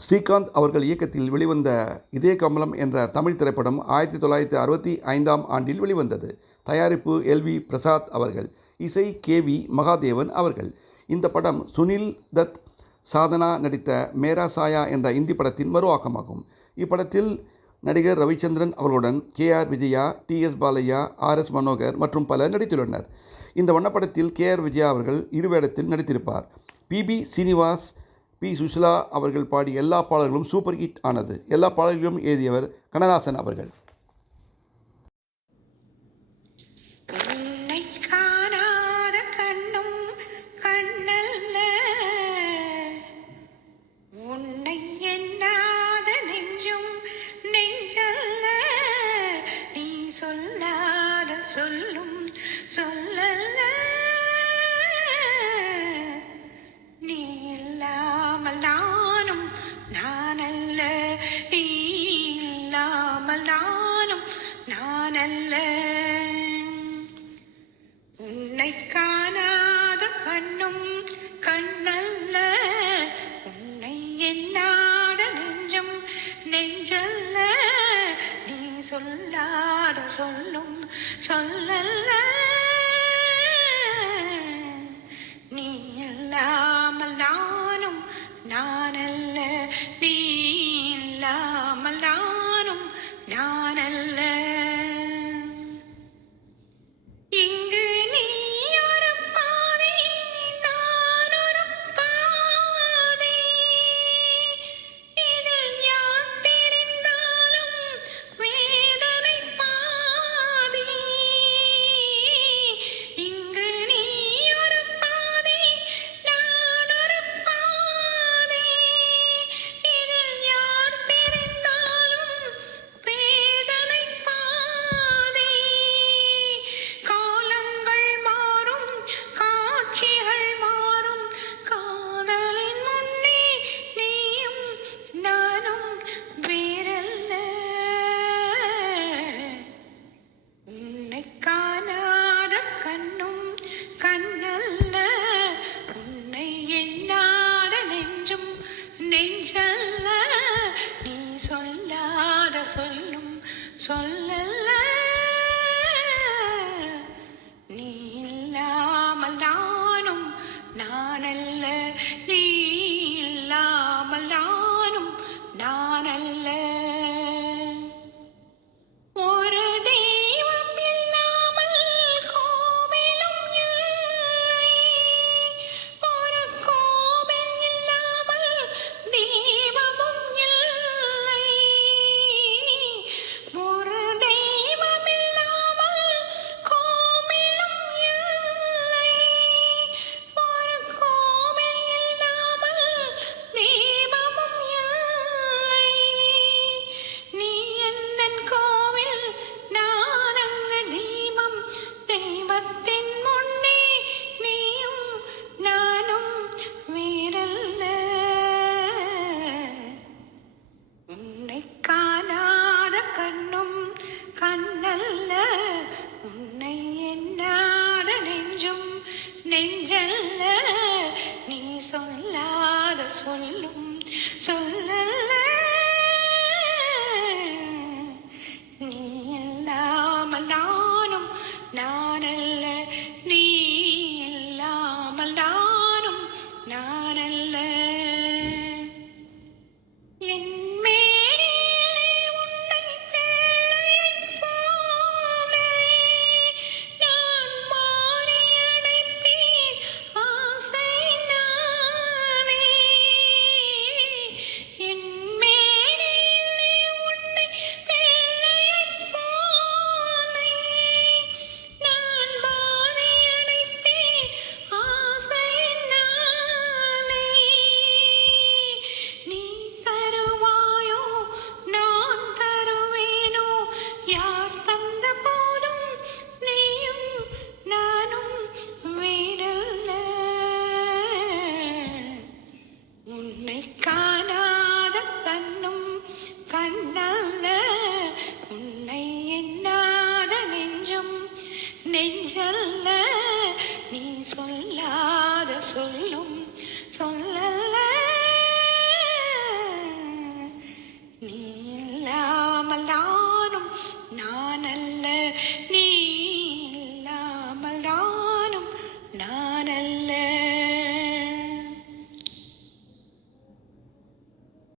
ஸ்ரீகாந்த் அவர்கள் இயக்கத்தில் வெளிவந்த இதய கமலம் என்ற தமிழ் திரைப்படம் 1965ஆம் ஆண்டில் வெளிவந்தது. தயாரிப்பு எல்.வி. பிரசாத் அவர்கள், இசை கே.வி. மகாதேவன் அவர்கள். இந்த படம் சுனில் தத், சாதனா நடித்த மேரா சாயா என்ற இந்தி படத்தின் மறுஆக்கமாகும். இப்படத்தில் நடிகர் ரவிச்சந்திரன் அவர்களுடன் K R. Vijaya, T S. Balaiah, R S. Manohar மற்றும் பலர் நடித்துள்ளனர். இந்த வண்ணப்படத்தில் கே.ஆர். விஜயா அவர்கள் இருவேடத்தில் நடித்திருப்பார். பி. சீனிவாஸ், பி. சுஷிலா அவர்கள் பாடிய எல்லா பாடல்களும் சூப்பர் ஹிட் ஆனது. எல்லா பாடல்களும் எழுதியவர் கண்ணதாசன் அவர்கள். உன்னை காணாத கண்ணும் கண்ணல்ல, உன்னை எண்ணாத நெஞ்சும் நெஞ்சல்ல, நீ சொல்லாத சொல்லும் சொல்லல்ல, நீ இல்லாமல் நானும் நானல்ல, நீ இல்லாமல் நானும் நானல்ல. சொல்லல்ல, நீ இல்லாமல் நானும் நானல்ல, நீ இல்லாமல் நானும் நானல்ல. ஒரு தெய்வம் இல்லாமல் கோவிலும் இல்லை, ஒரு கோவில் இல்லாமல் தெய்வமும் இல்லை, ஒரு தெய்வம் இல்லாமல் கோவிலும் இல்லை, ஒரு கோவில் இல்லாமல் தெய்வமும் இல்லை. நீ எந்தன் கோவில், நான் அங்கு தெய்வம், தெய்வத்தின் முன்னே நீயும் நானும் வேறல்ல. உன்னை காணாத கண்ணும் கண்ணல்ல, உன்னை எண்ணாத நெஞ்சும் நெஞ்சல்ல, நீ சொல்லாத சொல்லும் சொல்லல்ல, நீ இல்லாமல் நானும் நானல்ல, நீ இல்லாமல் நானும் நானல்ல. என் மேனிலே உன்னை பிள்ளையைப் போலே நான் மாறி அணைப்பேன், ஆசை நானே. என் மேனிலே உன்னை பிள்ளையைப் போலே நான் மாறி அணைப்பேன், ஆசை நானே. நீ தருவாயோ நான் தருவேனோ, யார் தந்த போதும் நீயும் நானும் வேறல்ல. உன்னை